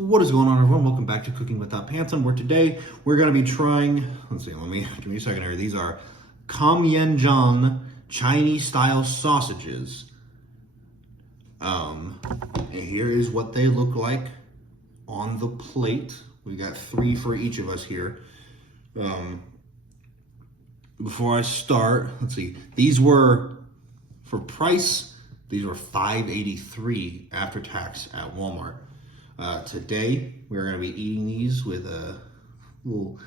What is going on, everyone? Welcome back to Cooking Without Pantsum, where today we're going to be trying, give me a second here. These are Kamyenjang Chinese style sausages. And here is what they look like on the plate. We got 3 for each of us here. Before I start, let's see. These were, for price, these were $5.83 after tax at Walmart. Today we're going to be eating these with a little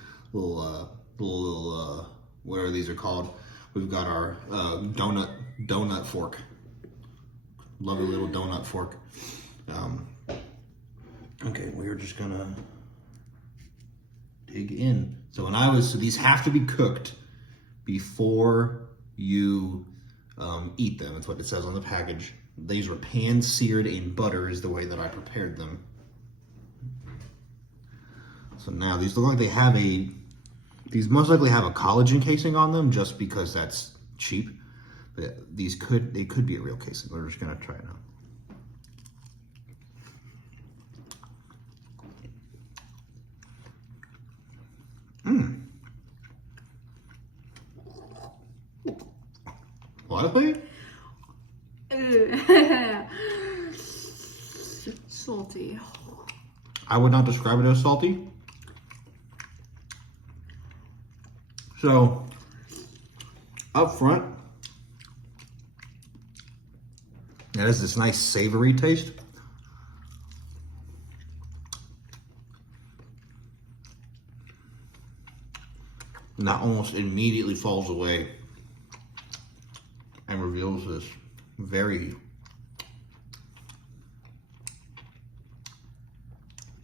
whatever these are called. We've got our donut fork, lovely little donut fork. Okay, we're just gonna dig in. So these have to be cooked before you eat them. That's what it says on the package. These were pan seared in butter is the way that I prepared them. So now these look like these most likely have a collagen casing on them just because that's cheap. But they could be a real casing. We're just gonna try it now. What? Salty. I would not describe it as salty. So, up front, it has this nice savory taste. And that almost immediately falls away and reveals this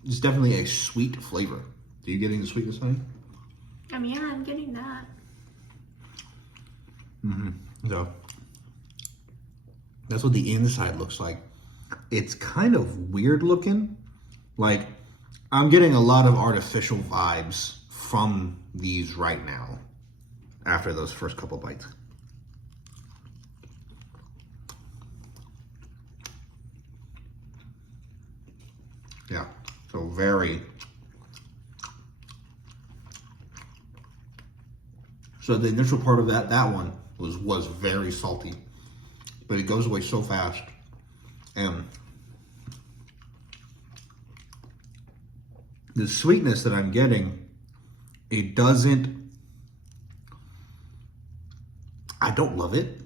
it's definitely a sweet flavor. Are you getting the sweetness, honey? Yeah, I'm getting that. So that's what the inside looks like. It's kind of weird looking. Like, I'm getting a lot of artificial vibes from these right now after those first couple bites. Yeah, so so the initial part of that one was very salty, but it goes away so fast. And the sweetness that I'm getting, I don't love it.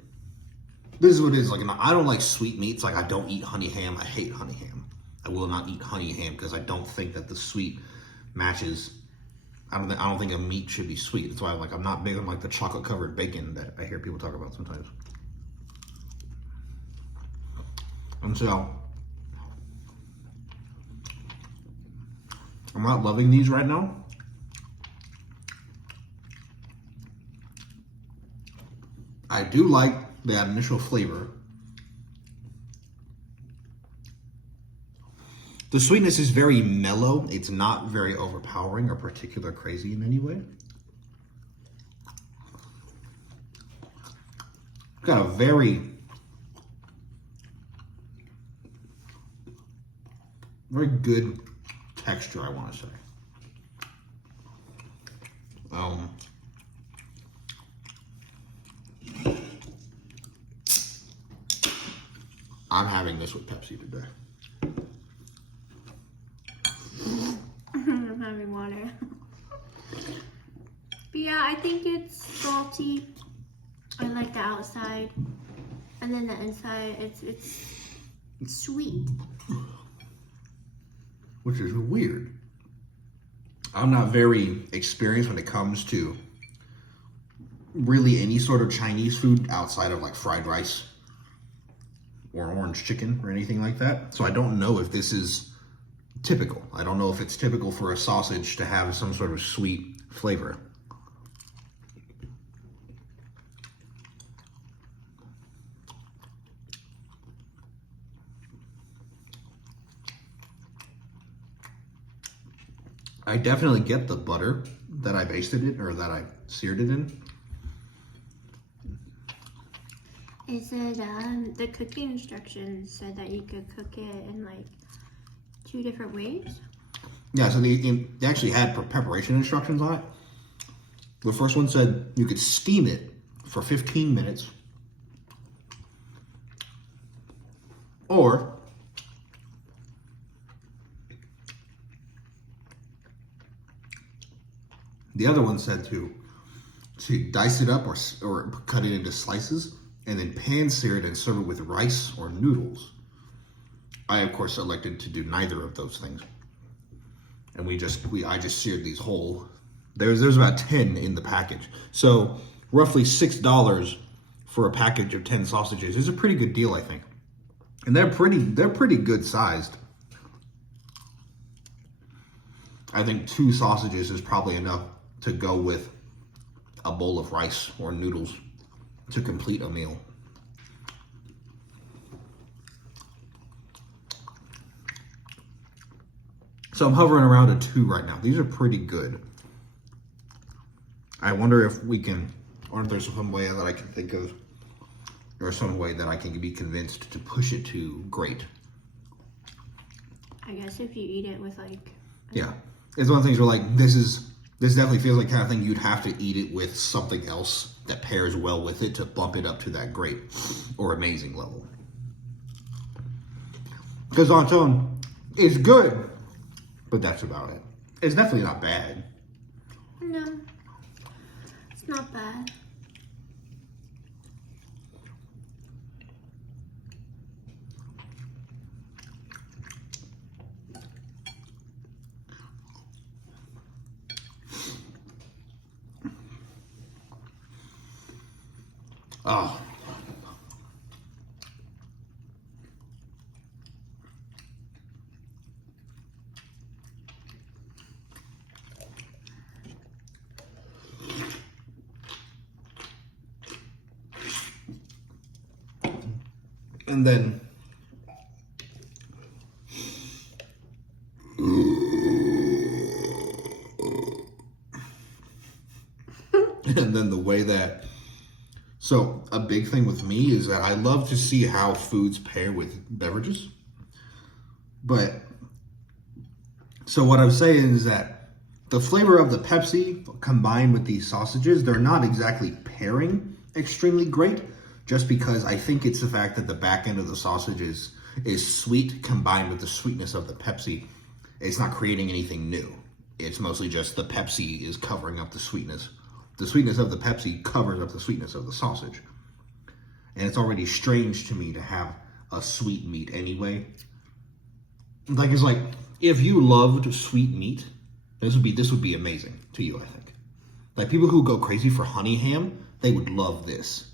This is what it is. Like, I don't like sweet meats. Like, I don't eat honey ham. I hate honey ham. I will not eat honey ham because I don't think that the sweet matches. I don't think a meat should be sweet. That's why I'm not big on like the chocolate covered bacon that I hear people talk about sometimes. And so I'm not loving these right now. I do like that initial flavor. The sweetness is very mellow. It's not very overpowering or particular crazy in any way. Got a very good texture, I want to say. I'm having this with Pepsi today. I'm having water. But yeah, I think it's salty. I like the outside, and then the inside, it's sweet. Which is weird. I'm not very experienced when it comes to really any sort of Chinese food outside of like fried rice or orange chicken or anything like that. So I don't know if this is typical. I don't know if it's typical for a sausage to have some sort of sweet flavor. I definitely get the butter that I basted it or that I seared it in. It said the cooking instructions said that you could cook it in like 2 different ways? Yeah, so they actually had preparation instructions on it. The first one said you could steam it for 15 minutes. Or the other one said to dice it up or cut it into slices and then pan sear it and serve it with rice or noodles. I, of course, elected to do neither of those things. And I just seared these whole. There's about 10 in the package. So roughly $6 for a package of 10 sausages is a pretty good deal, I think. And they're pretty good sized. I think 2 sausages is probably enough to go with a bowl of rice or noodles to complete a meal. So I'm hovering around a 2 right now. These are pretty good. I wonder if there's some way that I can think of, or some way that I can be convinced to push it to great. I guess if you eat it with like... Yeah. It's one of the things where like, this definitely feels like the kind of thing you'd have to eat it with something else that pairs well with it to bump it up to that great or amazing level. Because on its own, it's good, but that's about it. It's definitely not bad. No, it's not bad. Oh. And then the way that, so a big thing with me is that I love to see how foods pair with beverages. But so what I'm saying is that the flavor of the Pepsi combined with these sausages, they're not exactly pairing extremely great, just because I think it's the fact that the back end of the sausage is sweet combined with the sweetness of the Pepsi. It's not creating anything new. It's mostly just the Pepsi is covering up the sweetness. The sweetness of the Pepsi covers up the sweetness of the sausage. And it's already strange to me to have a sweet meat anyway. Like, it's like, if you loved sweet meat, this would be amazing to you, I think. Like, people who go crazy for honey ham, they would love this.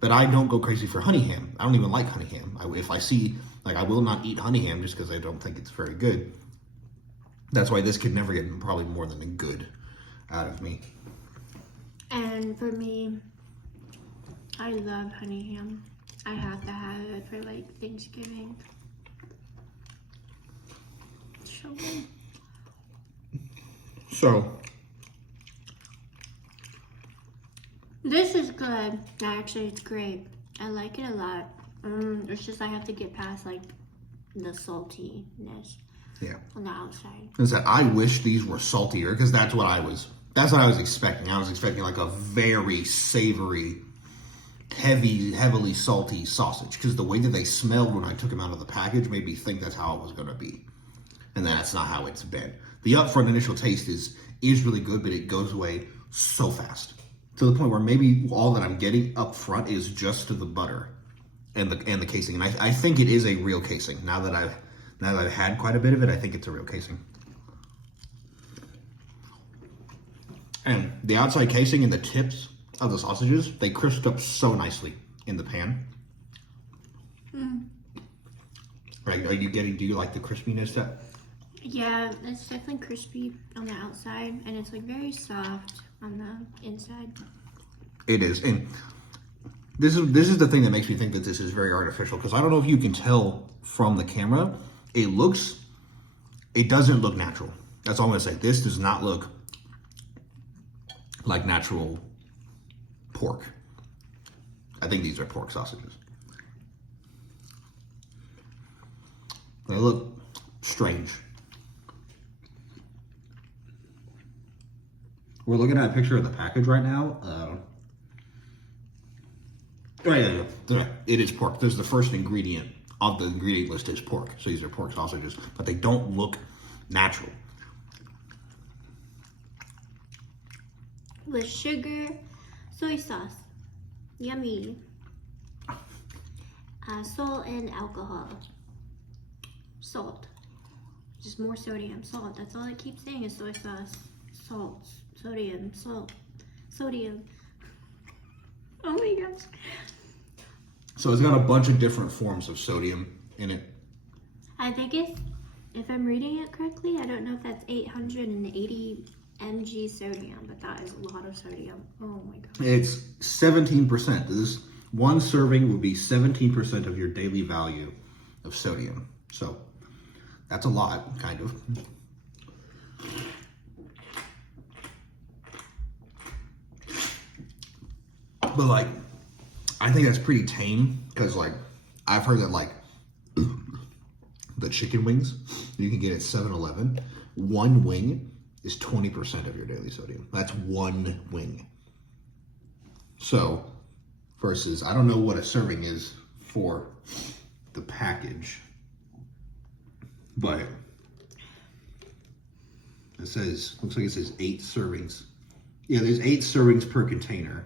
But I don't go crazy for honey ham. I don't even like honey ham. If I see, like, I will not eat honey ham just because I don't think it's very good. That's why this could never get probably more than a good out of me. And for me, I love honey ham. I have to have it for like Thanksgiving. So good. So This is good. Actually, it's great. I like it a lot. It's just I have to get past like the saltiness. Yeah. On the outside. Is that I wish these were saltier, because that's what I was expecting. I was expecting like a very savory, heavily salty sausage, because the way that they smelled when I took them out of the package made me think that's how it was going to be. And that's not how it's been. The upfront initial taste is really good, but it goes away so fast. To the point where maybe all that I'm getting up front is just the butter and the casing. And I think it is a real casing. Now that I've had quite a bit of it, I think it's a real casing. And the outside casing and the tips of the sausages, they crisped up so nicely in the pan. Right? Do you like the crispiness that? Yeah, it's definitely crispy on the outside, and it's like very soft on the inside. It is. And this is the thing that makes me think that this is very artificial, because I don't know if you can tell from the camera, it doesn't look natural. That's all I'm gonna say. This does not look like natural pork. I think these are pork sausages. They look strange. We're looking at a picture of the package right now. Right, it is pork. There's the first ingredient of the ingredient list is pork. So these are pork sausages, but they don't look natural. With sugar, soy sauce, yummy. Salt and alcohol. Salt. Just more sodium. Salt. That's all I keep saying is soy sauce. Salt. Sodium. Salt. Sodium. Oh my gosh. So it's got a bunch of different forms of sodium in it. I think if I'm reading it correctly, I don't know if that's 880 mg sodium, but that is a lot of sodium. Oh my god. It's 17%. This one serving would be 17% of your daily value of sodium. So that's a lot, kind of. But like, I think that's pretty tame because like I've heard that like the chicken wings you can get at 7-Eleven, one wing is 20% of your daily sodium. That's one wing. So versus, I don't know what a serving is for the package, but it says, looks like it says 8 servings. Yeah, there's 8 servings per container.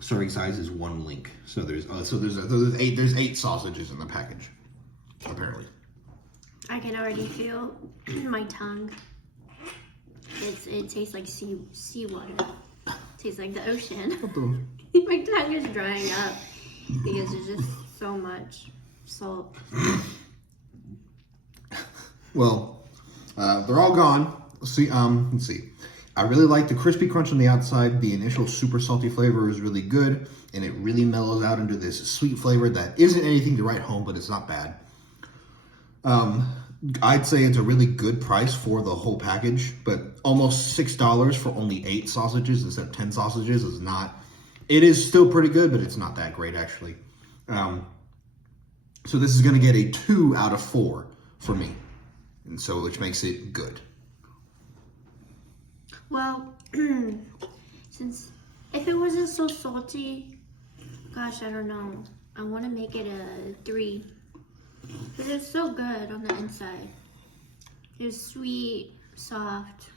Serving size is 1 link. So there's 8 sausages in the package, apparently. I can already feel my tongue. It tastes like seawater. It tastes like the ocean. My tongue is drying up because there's just so much salt. Well, they're all gone. Let's see. I really like the crispy crunch on the outside. The initial super salty flavor is really good, and it really mellows out into this sweet flavor that isn't anything to write home, but it's not bad. I'd say it's a really good price for the whole package, but almost $6 for only 8 sausages instead of 10 sausages is not. It is still pretty good, but it's not that great actually. So this is going to get a 2 out of 4 for me, and so which makes it good. Well, since if it wasn't so salty, gosh, I don't know. I want to make it a 3. Because it's so good on the inside. It was sweet, soft.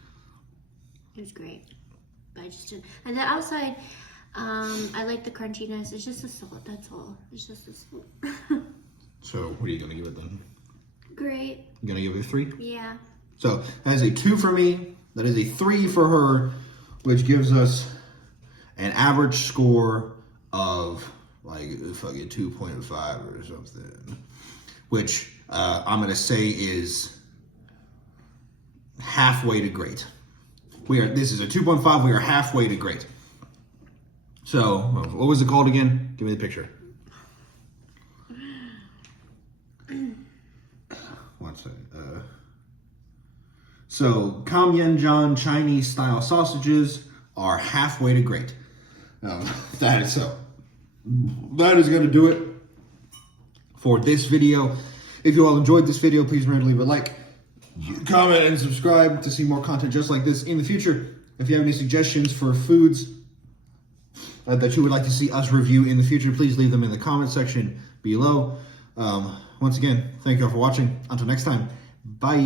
It was great. But I just didn't. And the outside, I like the crunchiness. It's just the salt, that's all. It's just the salt. So what are you going to give it then? Great. You going to give it a 3? Yeah. So that is a 2 for me. That is a 3 for her, which gives us an average score of like fucking 2.5 or something, which I'm gonna say is halfway to great. This is a 2.5. We are halfway to great. So what was it called again? Give me the picture. One second. So, Kamyenjan Chinese style sausages are halfway to great. That is going to do it for this video. If you all enjoyed this video, please remember to leave a like, comment, and subscribe to see more content just like this in the future. If you have any suggestions for foods that you would like to see us review in the future, please leave them in the comment section below. Once again, thank you all for watching. Until next time, bye.